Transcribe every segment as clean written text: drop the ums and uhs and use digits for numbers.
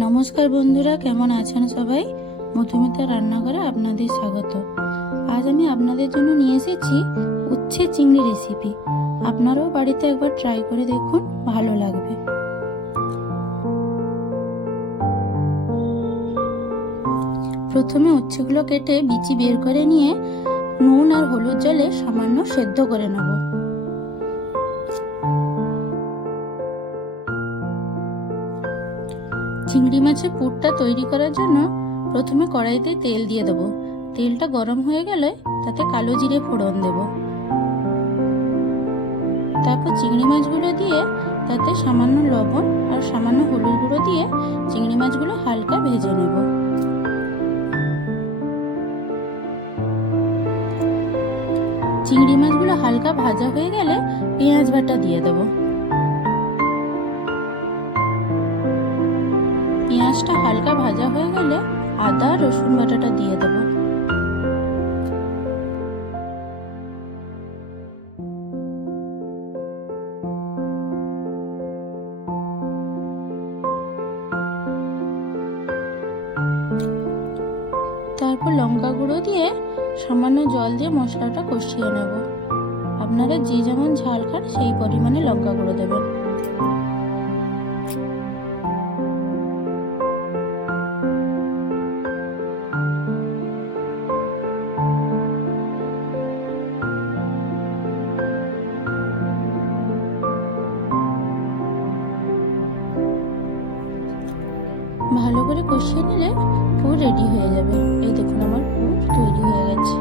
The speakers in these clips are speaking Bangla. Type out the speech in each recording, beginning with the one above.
নমস্কার বন্ধুরা, কেমন আছেন সবাই? মধুমিতা রান্নাঘরে আপনাদের স্বাগত। আজ আমি আপনাদের জন্য নিয়ে এসেছি উচ্ছে চিংড়ি রেসিপি। আপনারাও বাড়িতে একবার ট্রাই করে দেখুন, ভালো লাগবে। প্রথমে উচ্ছেগুলো কেটে বিচি বের করে নিয়ে নুন আর হলুদ জলে সামান্য সেদ্ধ করে নেব। চিংড়ি মাছের পুরটা তৈরি করার জন্য প্রথমে কড়াইতে তেল দিয়ে দেবো। তেলটা গরম হয়ে গেলে তাতে কালো জিরে ফোড়ন দেব। তারপর চিংড়ি মাছগুলো দিয়ে তাতে সামান্য লবণ আর সামান্য হলুদ গুঁড়ো দিয়ে চিংড়ি মাছগুলো হালকা ভেজে নেব। চিংড়ি মাছগুলো হালকা ভাজা হয়ে গেলে পেঁয়াজ বাটা দিয়ে দেব। পেঁয়াজটা হালকা ভাজা হয়ে গেলে আদা রসুন বাটাটা দিয়ে দেব। তারপর লঙ্কা গুঁড়ো দিয়ে সামান্য জল দিয়ে মশলাটা কষিয়ে নেব। আপনারা যে যেমন ঝাল খান সেই পরিমাণে লঙ্কা গুঁড়ো দেবেন। ভালো করে কষিয়ে নিলে পুর রেডি হয়ে যাবে। এই দেখুন, আমার পুর তৈরি হয়ে গেছে।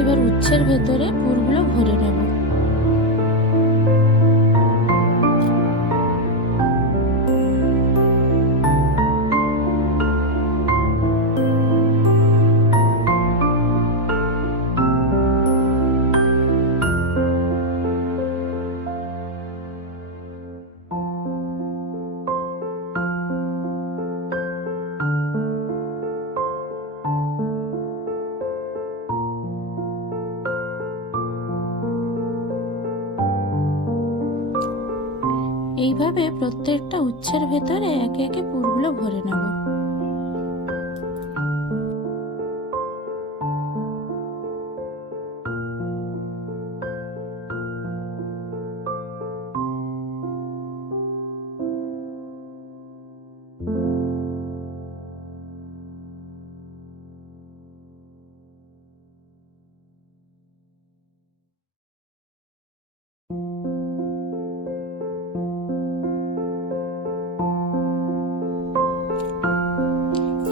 এবার উচ্ছের ভেতরে পুরগুলো ভরে নেব। এইভাবে প্রত্যেকটা উচ্ছের ভেতরে একে একে পুরগুলো ভরে নেব।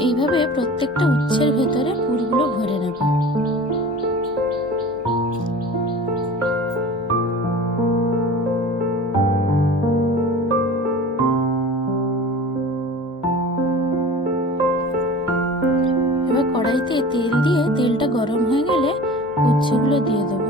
এইভাবে প্রত্যেকটা উচ্ছের ভেতরে পুরগুলো ভরে নেব। এবার কড়াইতে তেল দিয়ে তেলটা গরম হয়ে গেলে উচ্ছেগুলো দিয়ে দেব।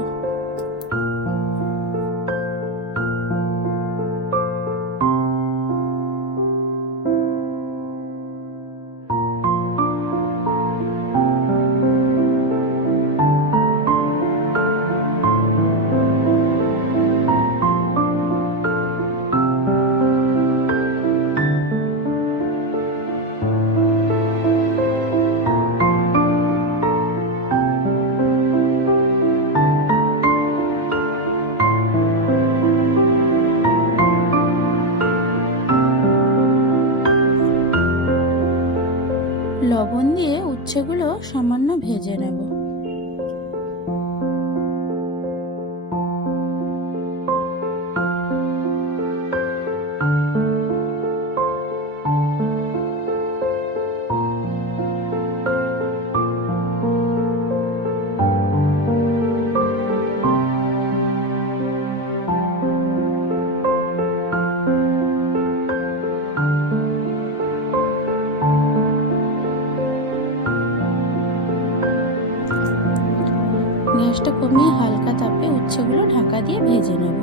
লবণ দিয়ে উচ্ছেগুলো সামান্য ভেজে নেব। গ্যাসটা কমিয়ে হালকা তাপে উচ্ছেগুলো ঢাকা দিয়ে ভেজে নেব।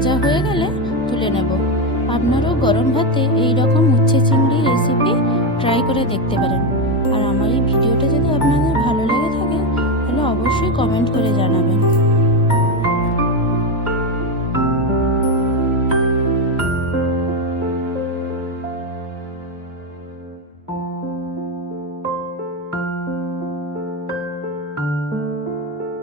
ভাজা হয়ে গেলে তুলে নেব। আপনারাও গরম ভাতে এই রকম উচ্ছে চিংড়ি রেসিপি ট্রাই করে দেখতে পারেন। আর আমার এই ভিডিওটা যদি আপনাদের ভালো লেগে থাকে তাহলে অবশ্যই কমেন্ট করে জানাবেন।